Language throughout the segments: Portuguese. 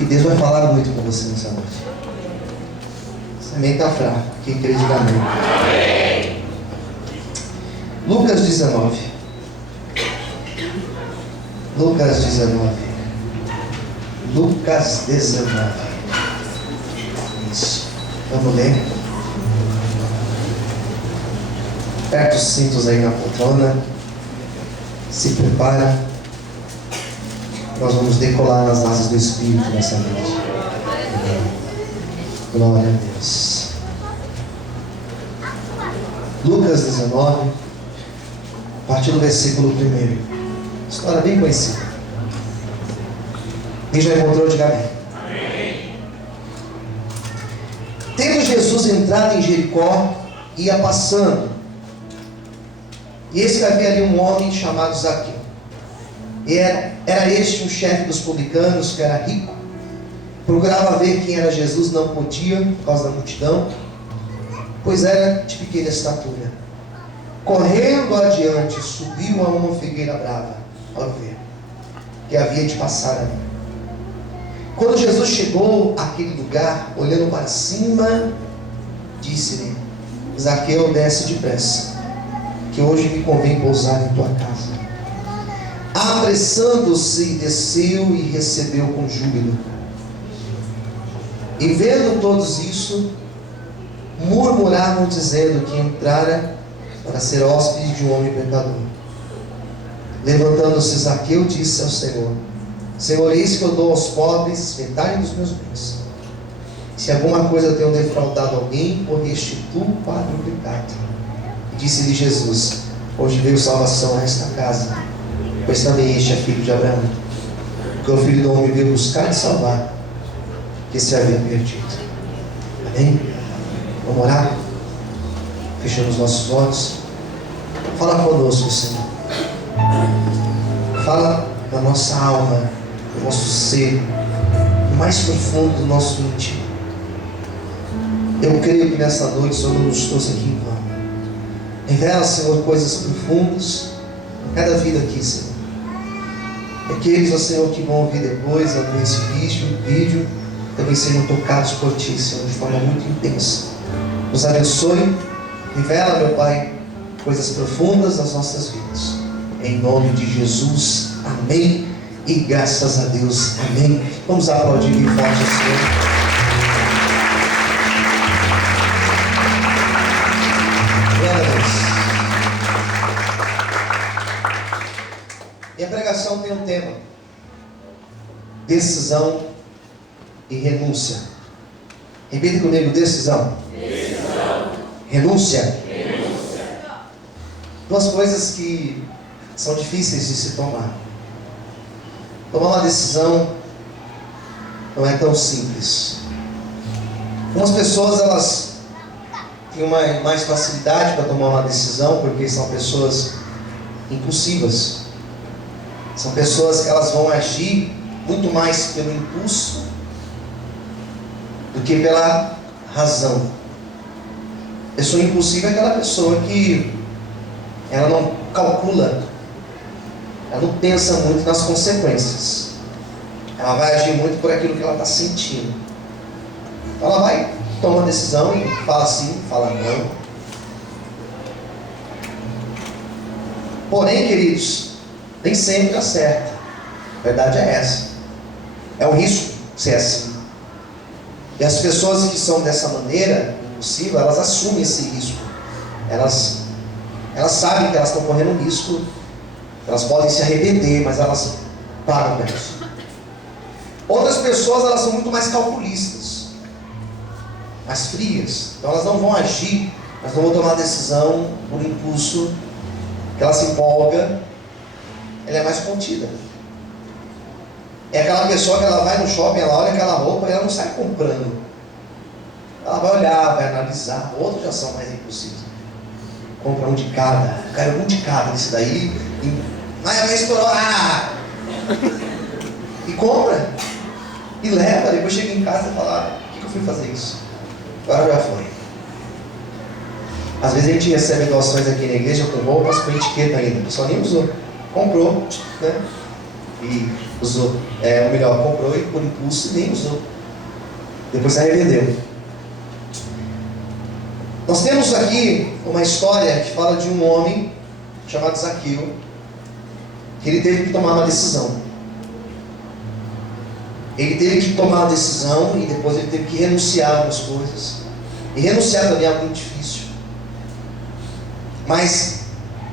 Que Deus vai falar muito com você nessa noite. Você também está fraco. Quem crê, diga amém. Lucas 19. Lucas 19. Lucas 19. Isso. Vamos ler. Aperta os cintos aí na poltrona. Se prepara. Nós vamos decolar nas asas do Espírito nessa noite. Glória a Deus. Lucas 19, a partir do versículo 1. História bem conhecida. Quem já encontrou, diga amém. Tendo Jesus entrado em Jericó, ia passando. E eis que havia ali um homem chamado Zaqueu. E era este um chefe dos publicanos, que era rico. Procurava ver quem era Jesus, não podia, por causa da multidão, pois era de pequena estatura. Correndo adiante, subiu a uma figueira brava, ao ver, que havia de passar ali. Quando Jesus chegou àquele lugar, olhando para cima, disse-lhe: Zaqueu, desce depressa, que hoje me convém pousar em tua casa. Apressando-se, desceu e recebeu com júbilo. E vendo todos isso, murmuravam, dizendo que entrara para ser hóspede de um homem pecador. Levantando-se Zaqueu, disse ao Senhor: Senhor, eis que eu dou aos pobres metade dos meus bens. Se alguma coisa eu tenho defraudado alguém, o restituo para o pecado. Disse-lhe Jesus: hoje veio salvação a esta casa, pois também este é filho de Abraão. Porque o Filho do Homem veio buscar e salvar que se havia perdido. Amém? Vamos orar? Fechando os nossos olhos. Fala conosco, Senhor. Fala na nossa alma, no nosso ser, no mais profundo do nosso íntimo. Eu creio que nessa noite o Senhor não nos trouxe aqui em vão. Revela, Senhor, coisas profundas em cada vida aqui, Senhor. Aqueles, ó Senhor, que vão ouvir depois, nesse vídeo, também sejam tocados por Ti, Senhor, de forma muito intensa. Nos abençoe. Revela, meu Pai, coisas profundas das nossas vidas. Em nome de Jesus. Amém. E graças a Deus. Amém. Vamos aplaudir bem forte ao Senhor. Glória a Deus. Minha pregação tem um tema: decisão e renúncia. Repita comigo: decisão. Decisão. Renúncia. Renúncia. Duas coisas que são difíceis de se tomar. Tomar uma decisão não é tão simples. Algumas pessoas, elas têm mais facilidade para tomar uma decisão, porque são pessoas impulsivas. São pessoas que elas vão agir muito mais pelo impulso do que pela razão. Pessoa impulsiva é aquela pessoa que ela não calcula, ela não pensa muito nas consequências. Ela vai agir muito por aquilo que ela está sentindo. Então ela vai, toma uma decisão e fala sim, fala não. Porém, queridos, nem sempre dá certo. A verdade é essa. É um risco ser assim. E as pessoas que são dessa maneira impulsiva, elas assumem esse risco. Elas sabem que elas estão correndo um risco. Elas podem se arrepender, mas elas pagam por isso. Outras pessoas, elas são muito mais calculistas, mais frias. Então elas não vão agir, elas não vão tomar decisão por impulso, que ela se empolga. Ela é mais contida. É aquela pessoa que ela vai no shopping, ela olha aquela roupa e ela não sai comprando. Ela vai olhar, vai analisar. Outros já são mais impulsivos. Compra um de cada. Eu quero um de cada desse daí. Vai estourar. E compra. E leva. Depois chega em casa e fala: por que eu fui fazer isso? Agora já foi. Às vezes a gente recebe doações aqui na igreja com roupas com etiqueta ainda. O pessoal nem usou. Comprou, né? e usou, ou melhor, comprou e por impulso e nem usou. Depois se arrependeu. Nós temos aqui uma história que fala de um homem chamado Zaqueu, que ele teve que tomar uma decisão. Ele teve que tomar uma decisão e depois ele teve que renunciar a algumas coisas. E renunciar também é algo muito difícil. Mas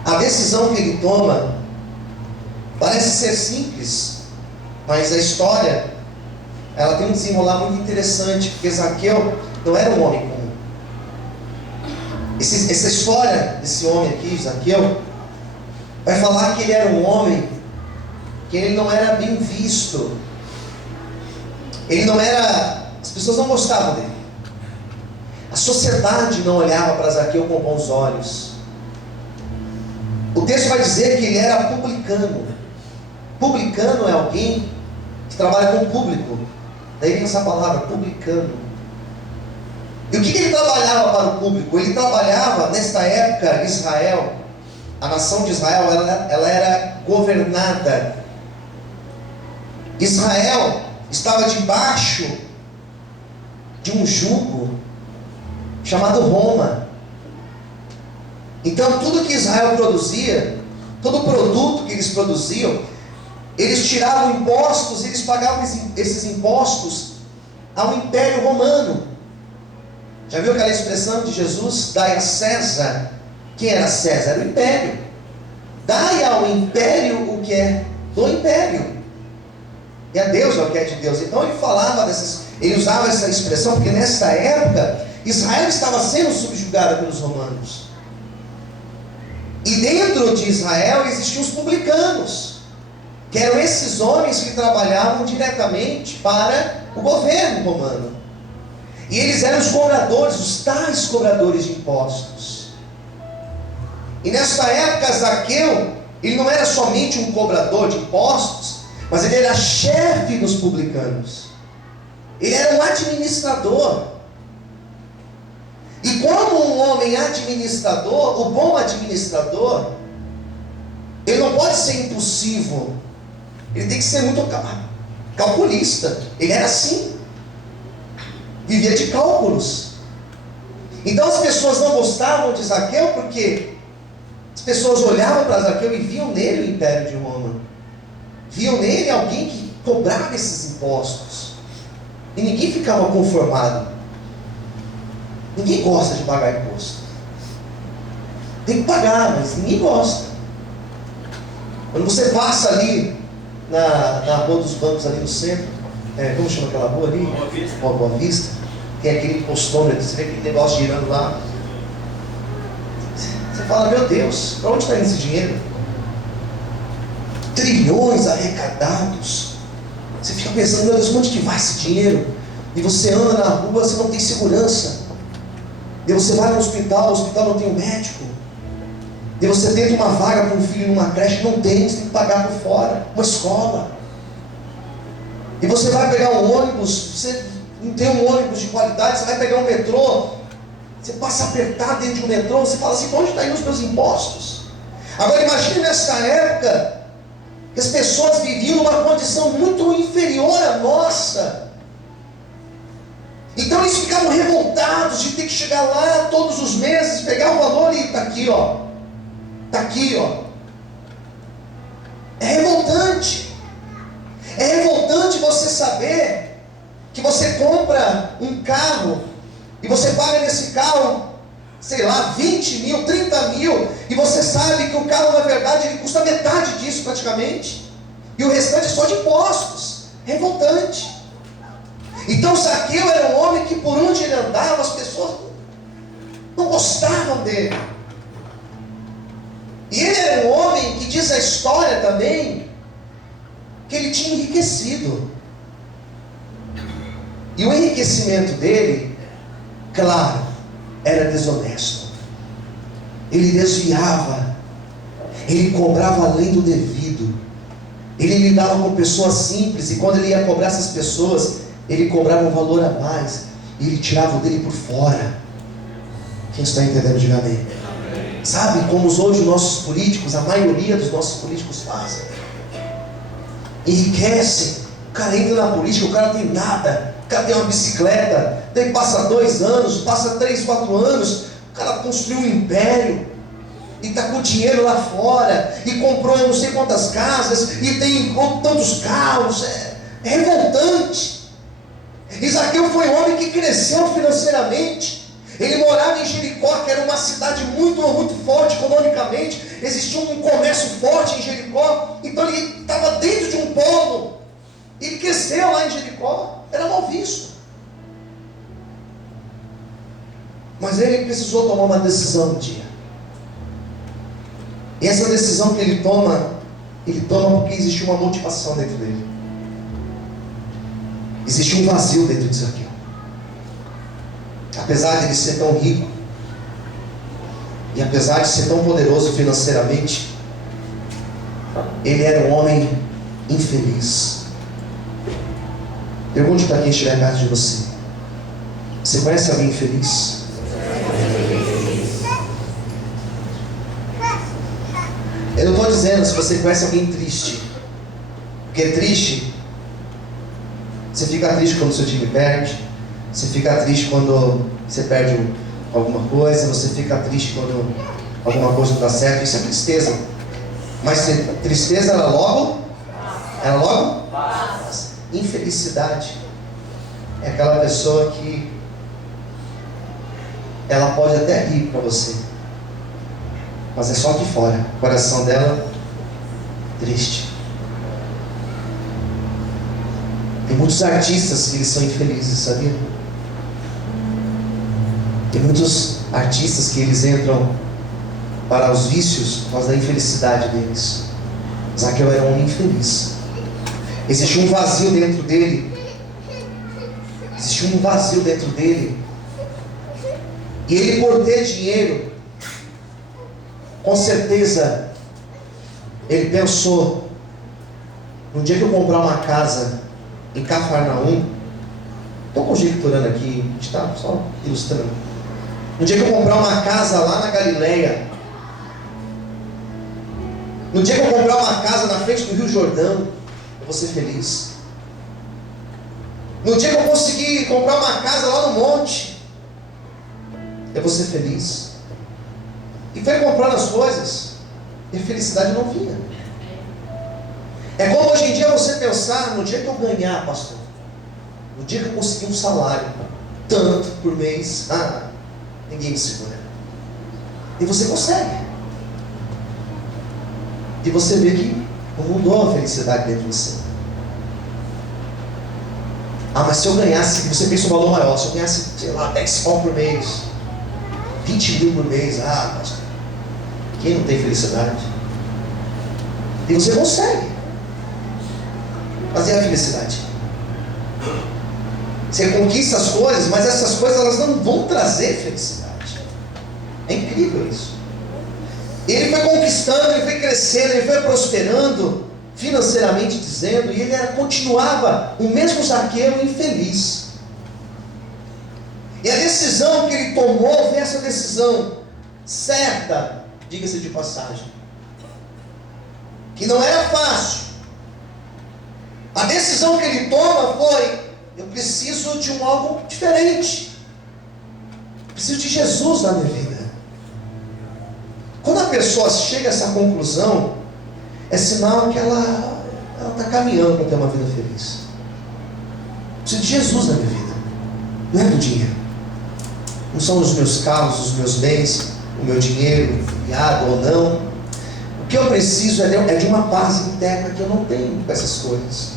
a decisão que ele toma parece ser simples, mas a história ela tem um desenrolar muito interessante, porque Zaqueu não era um homem comum. Essa história desse homem aqui, Zaqueu, vai falar que ele era um homem que ele não era bem visto. Ele não era... As pessoas não gostavam dele. A sociedade não olhava para Zaqueu com bons olhos. O texto vai dizer que ele era publicano. Publicano é alguém que trabalha com o público. Daí vem essa palavra, publicano. E o que ele trabalhava para o público? Ele trabalhava, nesta época, Israel, a nação de Israel, ela era governada. Israel estava debaixo de um jugo chamado Roma. Então tudo que Israel produzia, todo produto que eles produziam, eles tiravam impostos, eles pagavam esses impostos ao Império Romano. Já viu aquela expressão de Jesus? Dai a César. Quem era César? Era o Império. Dai ao Império o que é do Império. E a Deus é o que é de Deus. Então ele usava essa expressão porque nessa época Israel estava sendo subjugada pelos romanos. E dentro de Israel existiam os publicanos, que eram esses homens que trabalhavam diretamente para o governo romano. E eles eram os cobradores, os tais cobradores de impostos. E nesta época Zaqueu, ele não era somente um cobrador de impostos, mas ele era chefe dos publicanos. Ele era um administrador. E como um homem administrador, o bom administrador, ele não pode ser impulsivo. Ele tem que ser muito calculista. Ele era assim. Vivia de cálculos. Então as pessoas não gostavam de Zaqueu porque as pessoas olhavam para Zaqueu e viam nele o Império de Roma. Viam nele alguém que cobrava esses impostos. E ninguém ficava conformado. Ninguém gosta de pagar imposto. Tem que pagar, mas ninguém gosta. Quando você passa ali na Rua dos Bancos, ali no centro, como chama aquela rua ali? Boa Vista. Tem aquele postômetro, você vê aquele negócio girando lá. Você fala, meu Deus, para onde está indo esse dinheiro? Trilhões arrecadados. Você fica pensando, meu Deus, onde que vai esse dinheiro? E você anda na rua, você não tem segurança. E você vai no hospital, o hospital não tem um médico. E você tenta uma vaga para um filho numa creche, não tem, você tem que pagar por fora. Uma escola. E você vai pegar um ônibus, você não tem um ônibus de qualidade, você vai pegar um metrô, você passa apertado dentro de um metrô, você fala assim, onde está indo os meus impostos? Agora imagine nessa época, que as pessoas viviam numa condição muito inferior à nossa. Então eles ficavam revoltados de ter que chegar lá todos os meses, pegar o valor e está aqui, ó. Está aqui, ó. É revoltante. É revoltante você saber que você compra um carro e você paga nesse carro, sei lá, 20 mil, 30 mil, e você sabe que o carro, na verdade, ele custa metade disso praticamente, e o restante é só de impostos. É revoltante. Então Zaqueu era um homem que por onde ele andava, as pessoas não gostavam dele. E ele era um homem que diz a história também, que ele tinha enriquecido. E o enriquecimento dele, claro, era desonesto. Ele desviava, ele cobrava além do devido. Ele lidava com pessoas simples, e quando ele ia cobrar essas pessoas, ele cobrava um valor a mais, e ele tirava o dele por fora. Quem está entendendo, diga amém. Sabe como hoje os nossos políticos, a maioria dos nossos políticos fazem? enriquece, o cara entra na política, o cara tem nada, o cara tem uma bicicleta, daí passa 2 anos, passa 3, 4 anos, o cara construiu um império, e está com dinheiro lá fora, e comprou eu não sei quantas casas, e tem tantos carros, é revoltante. E Zaqueu foi um homem que cresceu financeiramente. Ele morava em Jericó, que era uma cidade muito forte economicamente, existia um comércio forte em Jericó, então ele estava dentro de um polo, ele cresceu lá em Jericó, era mal visto. Mas ele precisou tomar uma decisão um dia. E essa decisão que ele toma porque existe uma motivação dentro dele. Existe um vazio dentro de Zaqueu. Apesar de ele ser tão rico, e apesar de ser tão poderoso financeiramente, ele era um homem infeliz. Pergunte para quem estiver perto de você: você conhece alguém infeliz? Eu não estou dizendo se você conhece alguém triste, porque triste, você fica triste quando o seu time perde, você fica triste quando você perde alguma coisa, você fica triste quando alguma coisa não dá certo, isso é tristeza. Mas tristeza ela logo passa. Infelicidade é aquela pessoa que ela pode até rir para você, mas é só aqui fora, o coração dela triste. Tem muitos artistas que eles são infelizes, sabia? Tem muitos artistas que eles entram para os vícios por causa da infelicidade deles. Zaqueu era um homem infeliz. Existia um vazio dentro dele. E ele, por ter dinheiro, com certeza, ele pensou: no dia que eu comprar uma casa em Cafarnaum, estou conjecturando aqui, a gente está só ilustrando. No dia que eu comprar uma casa lá na Galileia, no dia que eu comprar uma casa na frente do Rio Jordão, eu vou ser feliz. No dia que eu conseguir comprar uma casa lá no monte, eu vou ser feliz. E foi comprando as coisas, e a felicidade não vinha. É como hoje em dia você pensar: no dia que eu ganhar, pastor, no dia que eu conseguir um salário, tanto por mês, ninguém me segura. E você consegue. E você vê que não mudou a felicidade dentro de você. Mas se eu ganhasse, você pensa um valor maior, se eu ganhasse, sei lá, 10 pau por mês, 20 mil por mês, pastor, quem não tem felicidade? E você consegue fazer a felicidade. Você conquista as coisas, mas essas coisas elas não vão trazer felicidade. É incrível isso. Ele foi conquistando, ele foi crescendo, ele foi prosperando, financeiramente dizendo, e ele continuava o mesmo Zaqueu infeliz. E a decisão que ele tomou foi essa decisão certa, diga-se de passagem, que não era fácil. A decisão que ele toma foi: eu preciso de algo diferente, eu preciso de Jesus na minha vida. Quando a pessoa chega a essa conclusão, é sinal que ela está caminhando para ter uma vida feliz. Eu preciso de Jesus na minha vida, não é do dinheiro, não são os meus carros, os meus bens, o meu dinheiro, filiado ou não. O que eu preciso é de uma paz interna que eu não tenho com essas coisas.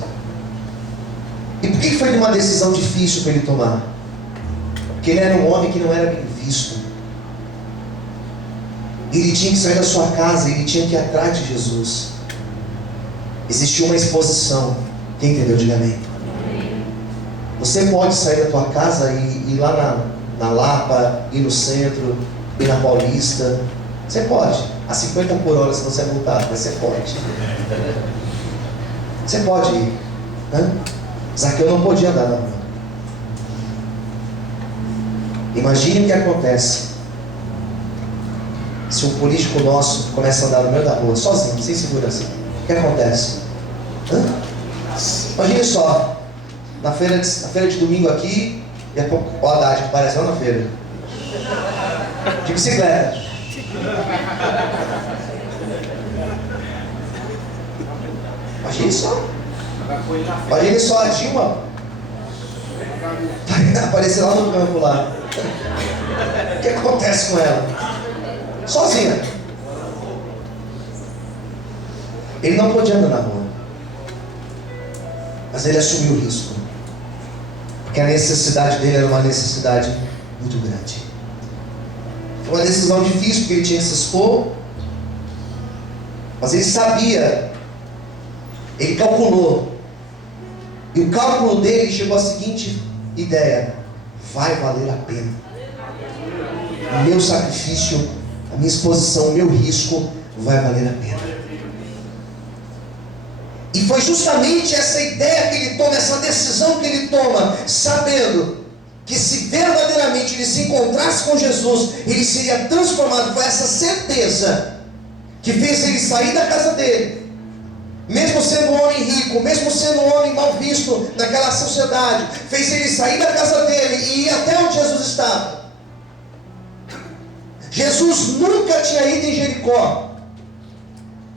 E por que foi uma decisão difícil para ele tomar? Porque ele era um homem que não era bem visto. Ele tinha que sair da sua casa, ele tinha que ir atrás de Jesus. Existia uma exposição. Quem entendeu? Diga amém. Você pode sair da tua casa e ir lá na Lapa, ir no centro, ir na Paulista. Você pode. A 50 por hora, se você é multado, mas você pode. Você pode ir. Zaqueu não podia andar na rua. Imagine o que acontece se um político nosso começa a andar no meio da rua, sozinho, sem segurança. O que acontece? Imagine só, na feira de domingo aqui, e a pouco, ó a Haddad, que apareceu na feira. De bicicleta. Imagine só. Imagine só a Dilma aparecer lá no campo lá. O que acontece com ela? Sozinha. Ele não podia andar na rua, mas ele assumiu o risco, porque a necessidade dele era uma necessidade muito grande. Foi uma decisão difícil, porque ele tinha que se expor, mas ele sabia, ele calculou, e o cálculo dele chegou à seguinte ideia: vai valer a pena. O meu sacrifício, a minha exposição, o meu risco vai valer a pena. E foi justamente essa ideia que ele toma, essa decisão que ele toma, sabendo que se verdadeiramente ele se encontrasse com Jesus, ele seria transformado. Foi essa certeza que fez ele sair da casa dele, mesmo sendo um homem rico, mesmo sendo um homem mal visto naquela sociedade, fez ele sair da casa dele e ir até onde Jesus estava. Jesus nunca tinha ido em Jericó.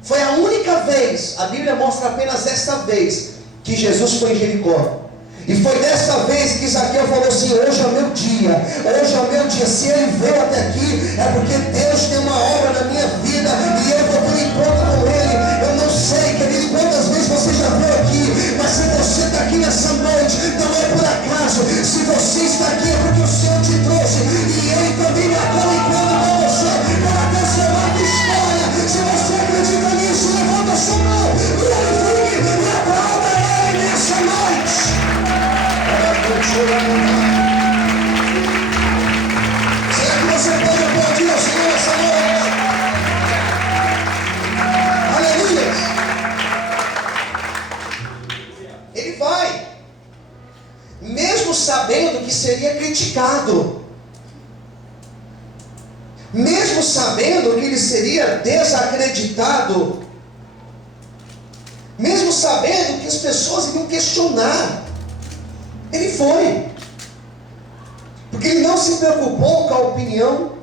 Foi a única vez, a Bíblia mostra apenas esta vez, que Jesus foi em Jericó. E foi dessa vez que Zaqueu falou assim: hoje é o meu dia, hoje é o meu dia. Se ele veio até aqui, é porque Deus tem uma obra na minha vida, e eu vou por encontro com ele. Eu não sei, querido, quantas vezes você já veio aqui, mas se você está aqui nessa noite, não é por acaso. Se você está aqui, é porque o Senhor te trouxe, e ele também marcou um encontro com você, para transformar a tua história. Se você acredita nisso, levanta a sua mão, glorifique e aplauda ele nessa noite. Será que você pode aplaudir ao Senhor essa noite? Aleluia! Ele vai, mesmo sabendo que seria criticado, mesmo sabendo que ele seria desacreditado, mesmo sabendo que as pessoas iriam questionar, ele foi, porque ele não se preocupou com a opinião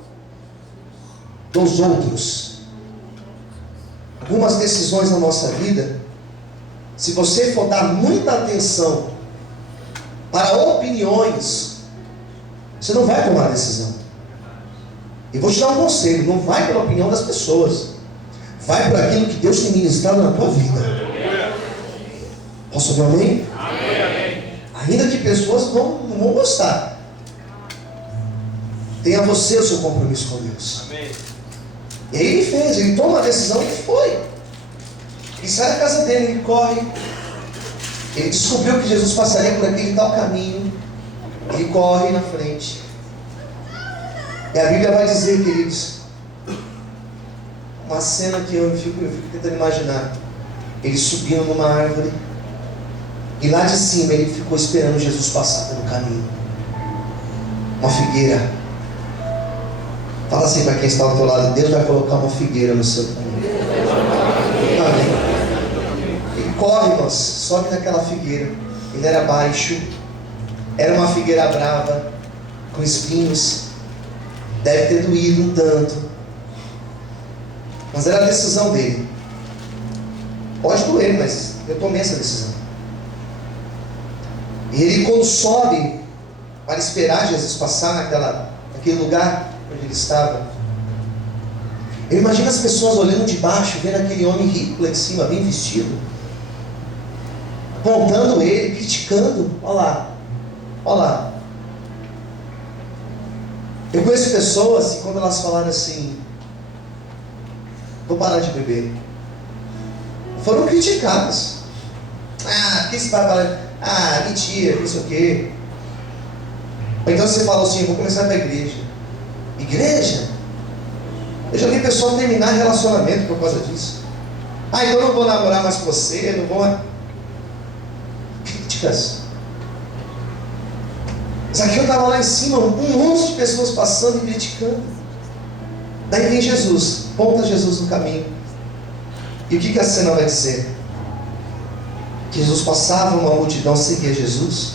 dos outros. Algumas decisões na nossa vida, se você for dar muita atenção para opiniões, você não vai tomar decisão. E vou te dar um conselho: não vai pela opinião das pessoas, vai por aquilo que Deus tem ministrado na tua vida. Posso ouvir um amém? Ainda que pessoas não vão gostar, tenha você o seu compromisso com Deus. Amém. E aí ele fez, ele toma a decisão e foi. Ele sai da casa dele, ele corre. Ele descobriu que Jesus passaria por aquele tal caminho. Ele corre na frente. E a Bíblia vai dizer, queridos, uma cena que eu fico tentando imaginar. Ele subindo numa árvore, e lá de cima ele ficou esperando Jesus passar pelo caminho. Uma figueira. Fala assim para quem está ao teu lado: Deus vai colocar uma figueira no seu caminho. Amém. Ele corre, irmãos, sobe naquela figueira. Ele era baixo, era uma figueira brava, com espinhos. Deve ter doído um tanto, mas era a decisão dele. Pode doer, mas eu tomei essa decisão. E ele, quando sobe para esperar Jesus passar naquele lugar onde ele estava, ele imagina as pessoas olhando de baixo, vendo aquele homem rico lá em cima, bem vestido, apontando ele, criticando. Olha lá, olha lá. Eu conheço pessoas que, quando elas falaram assim: vou parar de beber, foram criticadas. Ah, por que você vai parar? Ah, mentira, não sei o quê. Ou então você fala assim: vou começar para a igreja. Igreja? Eu já vi pessoa terminar relacionamento por causa disso. Ah, então eu não vou namorar mais com você, não vou. Críticas. Zaqueu estava lá em cima, um monte de pessoas passando e criticando. Daí vem Jesus, ponta Jesus no caminho. E o que a cena vai dizer? Jesus passava, uma multidão seguia Jesus.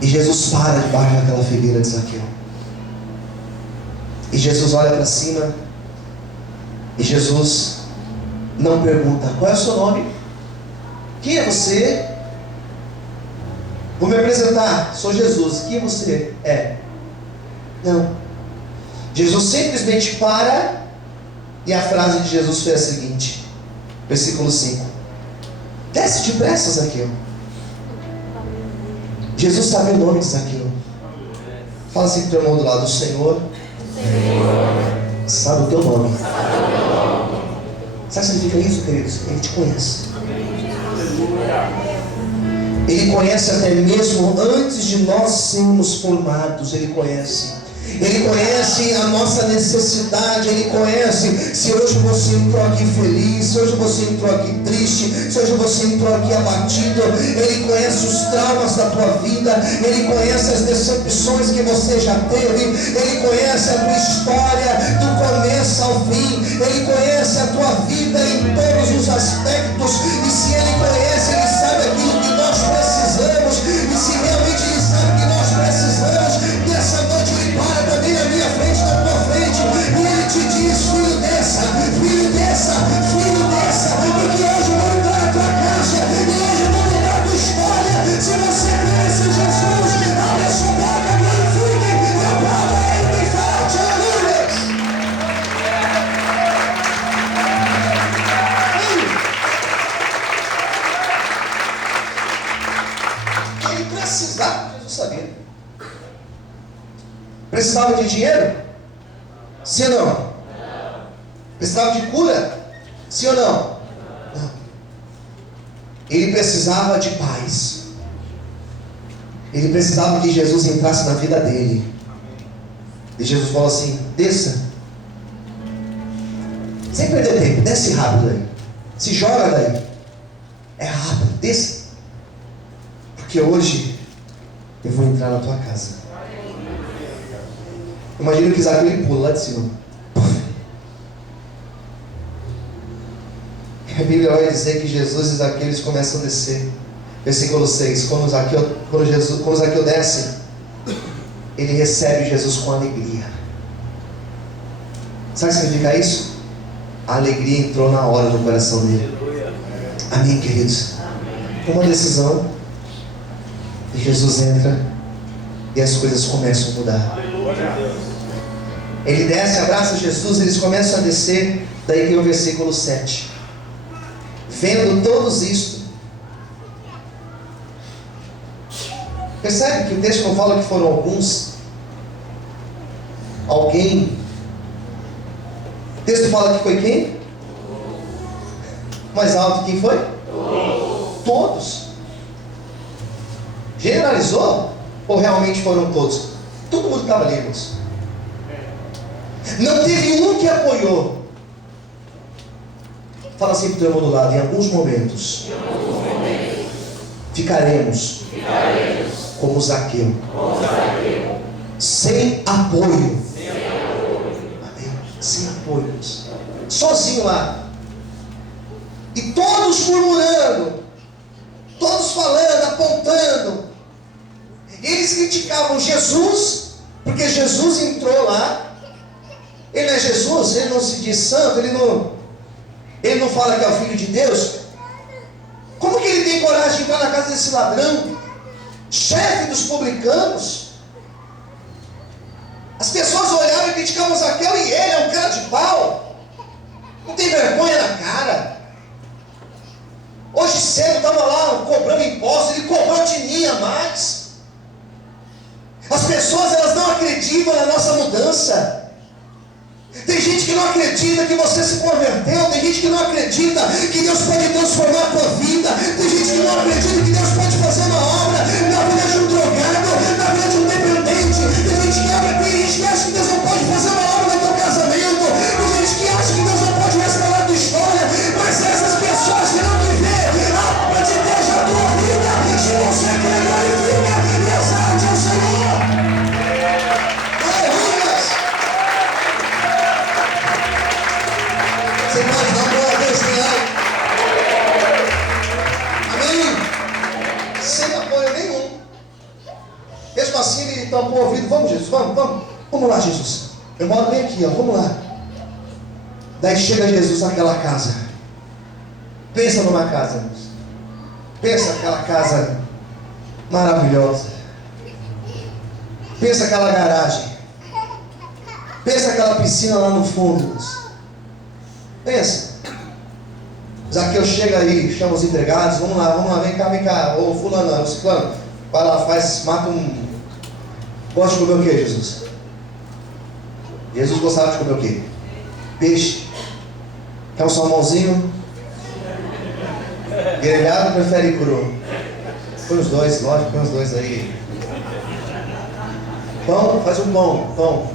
E Jesus para debaixo daquela figueira de Zaqueu. E Jesus olha para cima. E Jesus não pergunta: qual é o seu nome? Quem é você? Vou me apresentar, sou Jesus. Quem você é? Não. Jesus simplesmente para. E a frase de Jesus foi a seguinte, versículo 5: desce depressa, Zaqueu. Jesus sabe o nome de Zaqueu. Fala assim para o irmão do lado: o Senhor sabe o teu nome. Sabe o que significa isso, queridos? Ele te conhece. Ele conhece até mesmo antes de nós sermos formados. Ele conhece. Ele conhece a nossa necessidade. Ele conhece se hoje você entrou aqui feliz, se hoje você entrou aqui triste, se hoje você entrou aqui abatido. Ele conhece os traumas da tua vida. Ele conhece as decepções que você já teve. Ele conhece a tua história do começo ao fim. Ele conhece a tua vida em todos os aspectos. E se Ele conhece, Ele sabe aquilo que nós precisamos. E se realmente Ele sabe que nós precisamos, nessa noite Ele para também na minha frente, na tua frente, e Ele te diz: filho, desça, filho, desça, filho, desça, porque hoje eu vou entrar na tua casa, e hoje eu vou mudar a tua história. Se você conhece Jesus, abre a sua boca, glorifique, e aplauda Ele bem forte, aleluia. Ele precisava, Jesus sabia. Precisava de dinheiro? Sim ou não? Precisava de cura? Sim ou não? Não. Ele precisava de paz. Ele precisava que Jesus entrasse na vida dele. E Jesus falou assim: desça. Sem perder tempo, desce rápido aí. Se joga daí. É rápido, desça. Porque hoje eu vou entrar na tua casa. Imagina que Zaqueu ele pula lá de cima. A Bíblia vai dizer que Jesus e Zaqueu eles começam a descer. Versículo 6: quando Zaqueu desce, ele recebe Jesus com alegria. Sabe o que significa isso? A alegria entrou na hora no coração dele. Amém, queridos? Uma decisão, e Jesus entra, e as coisas começam a mudar. Ele desce, abraça Jesus, eles começam a descer. Daí vem o versículo 7: vendo todos isto. Percebe que o texto não fala que foram alguns? Alguém. O texto fala que foi quem? Mais alto, quem foi? Todos. Generalizou? Ou realmente foram todos? Todo mundo estava ali, irmãos. Não teve um que apoiou. Fala assim para o teu irmão do lado: em alguns momentos ficaremos como Zaqueu, sem apoio. Amém? Sem apoio, sozinho lá. E todos murmurando, todos falando, apontando. Eles criticavam Jesus, porque Jesus entrou lá. Ele não é Jesus, ele não se diz santo, ele não fala que é o Filho de Deus. Como que ele tem coragem de entrar na casa desse ladrão, chefe dos publicanos? As pessoas olhavam e criticavam Zaqueu, e ele é um cara de pau, não tem vergonha na cara. Hoje cedo estava lá cobrando impostos, ele cobrou de mim a mais. As pessoas elas não acreditam na nossa mudança. Tem gente que não acredita que você se converteu. Tem gente que não acredita que Deus pode transformar a tua vida. Tem gente que não acredita que Deus pode fazer uma obra na vida de um drogado, na vida de um dependente. Tem gente que acha que Deus não pode fazer uma obra no teu casamento. Tem gente que acha que Deus não pode restaurar a tua história. Mas essas pessoas que não viver a obra de Deus na tua vida, se você quer glorificar, exalte o Senhor. Você pode dar glória a Deus, Senhor? assim, ele tampou o ouvido. Vamos, Jesus, vamos lá, Jesus. Eu moro bem aqui, ó, vamos lá. Daí chega Jesus naquela casa. Pensa numa casa, irmãos. Pensa naquela casa maravilhosa. Pensa aquela garagem. Pensa aquela piscina lá no fundo, irmãos. Pensa. Zaqueu chega aí, chama os empregados, vamos lá, vem cá, ô fulano, ô ciclano, vai lá, mata um. Gosta de comer o que, Jesus? Jesus gostava de comer o quê? Peixe. Quer um salmãozinho? Grelhado, prefere cru? Põe os dois, lógico, põe os dois aí. Pão, faz um pão.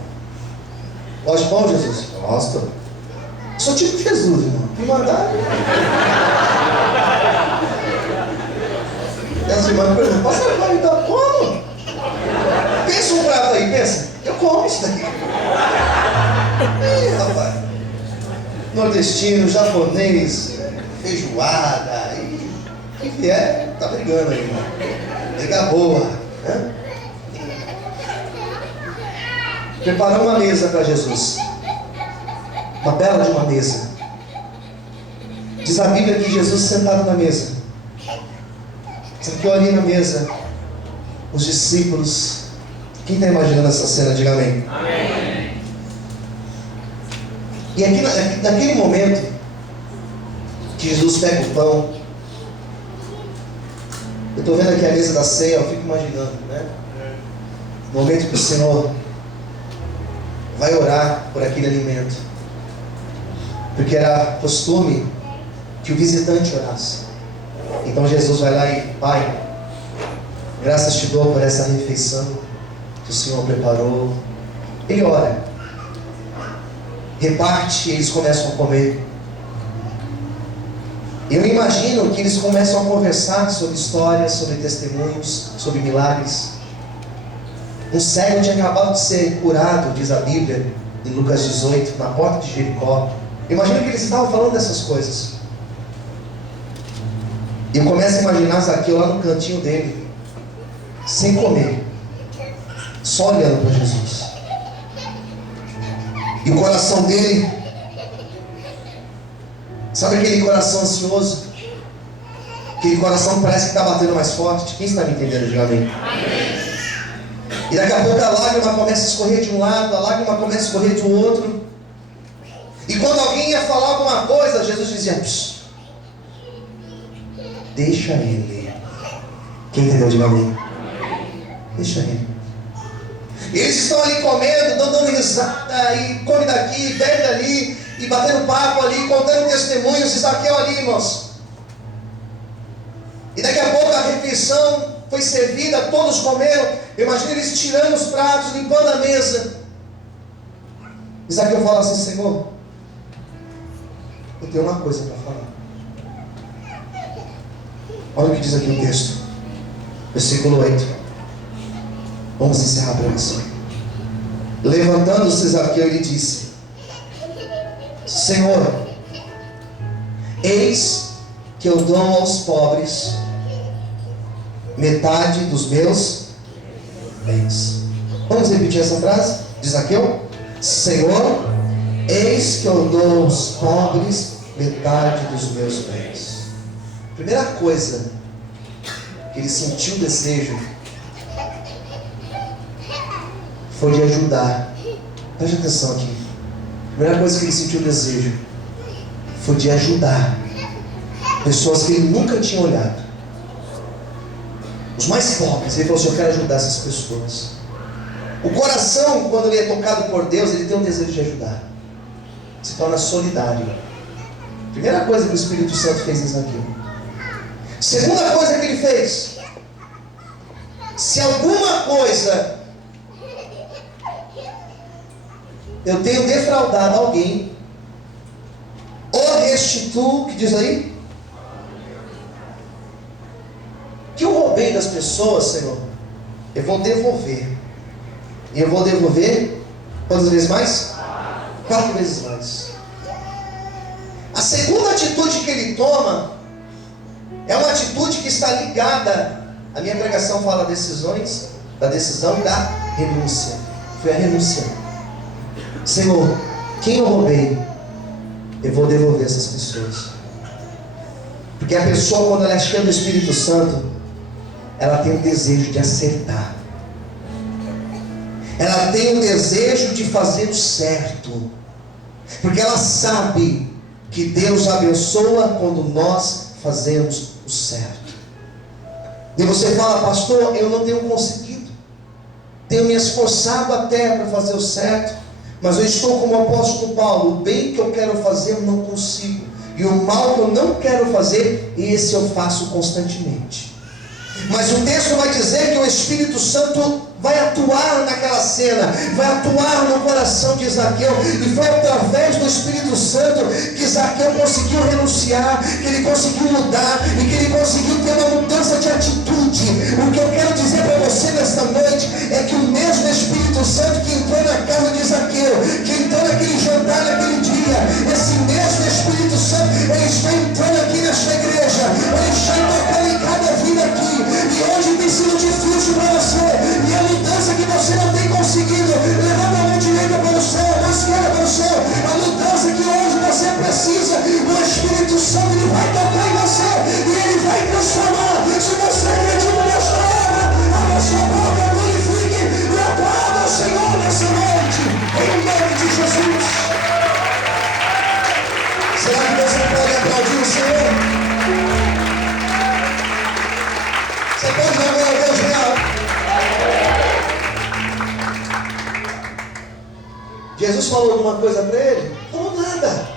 Gosta de pão, Jesus? Gosto. Sou tipo Jesus, irmão. Me mandar. E as irmãs perguntam, pastor, vai me dar como? Pensa um prato aí, pensa. Eu como isso daqui. Ih, rapaz. Nordestino, japonês, feijoada, e o que vier, tá brigando aí, irmão. Briga boa, né? Preparou uma mesa para Jesus. Uma bela de uma mesa. Diz a Bíblia que Jesus sentado na mesa. Sentou ali na mesa. Os discípulos. Quem está imaginando essa cena? Diga amém. Amém. E aqui, naquele momento que Jesus pega o pão. Eu estou vendo aqui a mesa da ceia. Eu fico imaginando, né? O momento que o Senhor vai orar por aquele alimento. Porque era costume que o visitante orasse. Então Jesus vai lá e, Pai, graças te dou por essa refeição que o Senhor preparou. Ele ora, reparte e eles começam a comer. Eu imagino que eles começam a conversar sobre histórias, sobre testemunhos, sobre milagres. Um cego tinha acabado de ser curado, diz a Bíblia, em Lucas 18, na porta de Jericó. Imagina que eles estavam falando dessas coisas. E eu começo a imaginar Zaqueu lá no cantinho dele, sem comer, só olhando para Jesus. E o coração dele, sabe aquele coração ansioso? Aquele coração que parece que está batendo mais forte. Quem está me entendendo? Diga amém. E daqui a pouco a lágrima começa a escorrer de um lado, a lágrima começa a escorrer do outro. E quando alguém ia falar alguma coisa, Jesus dizia, deixa ele. Quem entendeu? Diga amém. Deixa ele. E eles estão ali comendo, dando risada, e come daqui, bebe dali, e batendo papo ali, contando testemunhos, e Zaqueu ali, irmãos. E daqui a pouco a refeição foi servida, todos comeram. Eu imagino eles tirando os pratos, limpando a mesa. E Zaqueu fala assim, Senhor, eu tenho uma coisa para falar. Olha o que diz aqui o texto. Versículo 8. Vamos encerrar para você. Levantando-se Zaqueu, ele disse, Senhor, eis que eu dou aos pobres metade dos meus bens. Vamos repetir essa frase de Zaqueu? Senhor, eis que eu dou aos pobres metade dos meus bens. Primeira coisa que ele sentiu desejo foi de ajudar. Preste atenção aqui. Primeira coisa que ele sentiu desejo foi de ajudar pessoas que ele nunca tinha olhado. Os mais pobres. Ele falou assim, eu quero ajudar essas pessoas. O coração, quando ele é tocado por Deus, ele tem um desejo de ajudar. Se torna solidário. Primeira coisa que o Espírito Santo fez em Zaqueu. Segunda coisa que ele fez. Se alguma coisa eu tenho defraudado alguém, ou restituo, que diz aí? Que eu roubei das pessoas, Senhor, eu vou devolver. E eu vou devolver quantas vezes mais? 4 vezes mais. A segunda atitude que ele toma é uma atitude que está ligada. A minha pregação fala decisões da decisão e da renúncia. Foi a renúncia. Senhor, quem eu roubei, eu vou devolver essas pessoas. Porque a pessoa, quando ela é cheia do Espírito Santo, ela tem o desejo de acertar. Ela tem o desejo de fazer o certo. Porque ela sabe que Deus abençoa quando nós fazemos o certo. E você fala, pastor, eu não tenho conseguido. Tenho me esforçado até para fazer o certo, mas eu estou como o apóstolo Paulo. O bem que eu quero fazer eu não consigo, e o mal que eu não quero fazer, esse eu faço constantemente. Mas o texto vai dizer que o Espírito Santo vai atuar naquela cena, vai atuar no coração de Zaqueu, e foi através do Espírito Santo que Zaqueu conseguiu renunciar, que ele conseguiu mudar, e que ele conseguiu ter uma mudança de atitude. O que eu quero dizer para você nesta noite é que o mesmo Espírito Santo que entrou na casa de Zaqueu, que entrou naquele jantar naquele dia, esse mesmo Espírito Santo, ele está entrando aqui nesta igreja, ele está tocando em cada vida aqui, e hoje tem sido difícil para você, e a mudança que você não tem conseguido, levando a mão direita para o céu, a mão esquerda para o céu, a mudança que hoje você precisa, o Espírito Santo, ele vai tocar em você, e ele vai transformar. Se você acredita nesta obra, abra sua boca, glorifique e aplauda o Senhor nessa noite, em nome de Jesus. Será que você pode aplaudir o Senhor? Você pode dar glória a Deus real? Jesus falou alguma coisa para ele? Falou nada.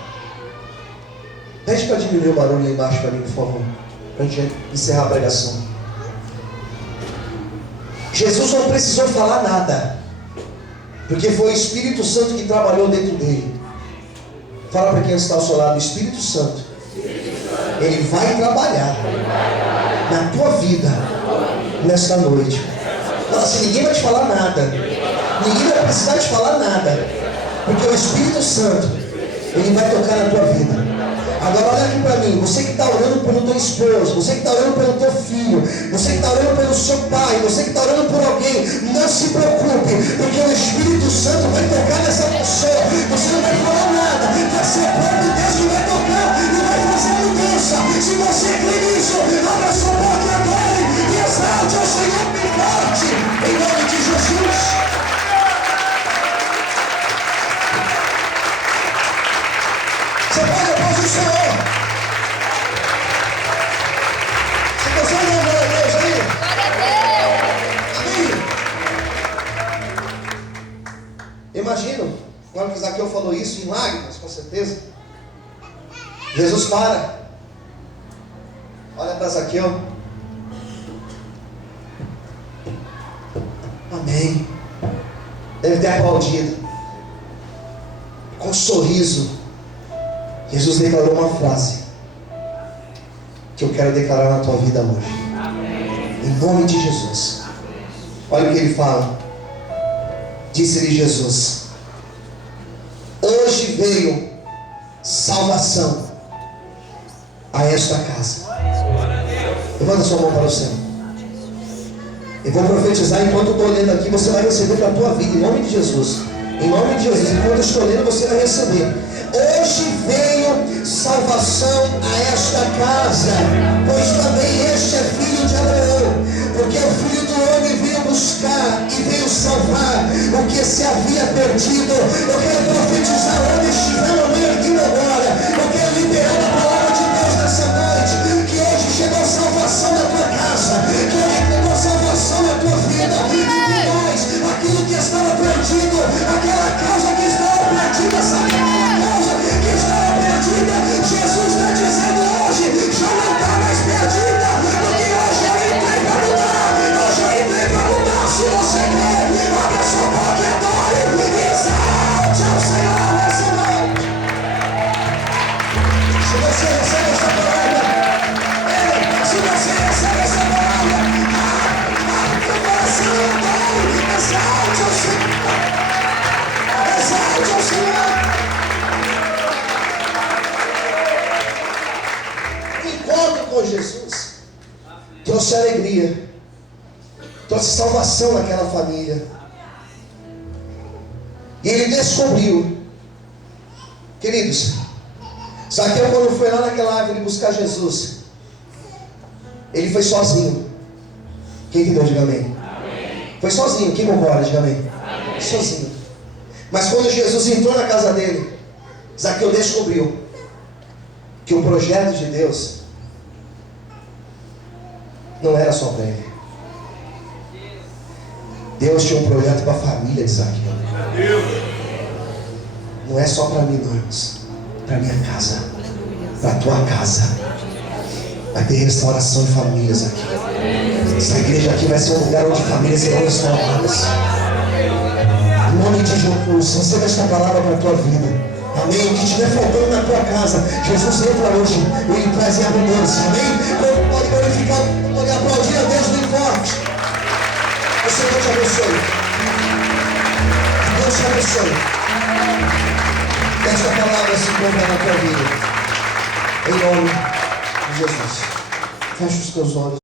Pede para diminuir o barulho lá embaixo para mim, por favor, para a gente encerrar a pregação. Jesus não precisou falar nada, porque foi o Espírito Santo que trabalhou dentro dele. Fala para quem está ao seu lado, o Espírito Santo, ele vai trabalhar na tua vida nesta noite. Fala assim, ninguém vai te falar nada, ninguém vai precisar te falar nada, porque o Espírito Santo, ele vai tocar na tua vida. Agora olha aqui para mim, você que está orando pelo teu esposo, você que está orando pelo teu filho, você que está orando pelo seu pai, você que está orando por alguém, não se preocupe, porque o Espírito Santo vai tocar nessa pessoa. Você não vai falar nada, vai ser o próprio Deus que vai tocar e vai fazer mudança. Se você crê nisso, abra sua boca agora e exalte ao Senhor bem forte, em nome de Jesus. Você pode aplaudir o Senhor. Você consegue dar glória a Deus aí? Amém? Imagino, quando o Zaqueu falou isso, em lágrimas, com certeza. Jesus para. Olha para Zaqueu. Amém. Deve ter aplaudido. Com um sorriso. Jesus declarou uma frase que eu quero declarar na tua vida hoje. Amém. Em nome de Jesus. Olha o que ele fala. Disse-lhe Jesus: hoje veio salvação a esta casa. Levanta sua mão para o céu. Eu vou profetizar enquanto eu estou lendo aqui. Você vai receber para a tua vida, em nome de Jesus. Em nome de Jesus, enquanto eu estou lendo, você vai receber. Hoje veio salvação a esta casa, pois também este é filho de Abraão, porque o Filho do Homem veio buscar e veio salvar o que se havia perdido. Eu quero profetizar onde estiver no meio aqui agora. Eu quero liberar a palavra de Deus nessa noite, que hoje chegou salvação na tua casa, que hoje chegou salvação na tua vida, e que nós, aquilo que estava perdido, aquela casa que estava perdida, sabe aquela casa que estava perdida, Jesus está dizendo hoje, já não está mais perdida, porque hoje eu entrei para mudar, hoje eu entrei para mudar. Se você quer, abra sua boca e adore, exalte salvação naquela família. E ele descobriu, queridos, Zaqueu, quando foi lá naquela árvore buscar Jesus, ele foi sozinho. Quem entendeu, diga amém. Foi sozinho, quem concorda, diga amém. Sozinho. Mas quando Jesus entrou na casa dele, Zaqueu descobriu que o projeto de Deus não era só para ele. Deus tinha um projeto para a família de Zaqueu. Não é só para mim, não, irmãos. Para minha casa, para a tua casa. Vai ter restauração de famílias aqui. Essa igreja aqui vai ser um lugar onde famílias serão restauradas. Em nome de Jesus, receba esta palavra para a tua vida. Amém? O que estiver faltando na tua casa, Jesus entra hoje, Ele traz em abundância. Amém? Pode glorificar, pode aplaudir a Deus bem forte. O Senhor te abençoe. Deus te abençoe. Que esta palavra se cumpra na tua vida. Em nome de Jesus. Feche os teus olhos.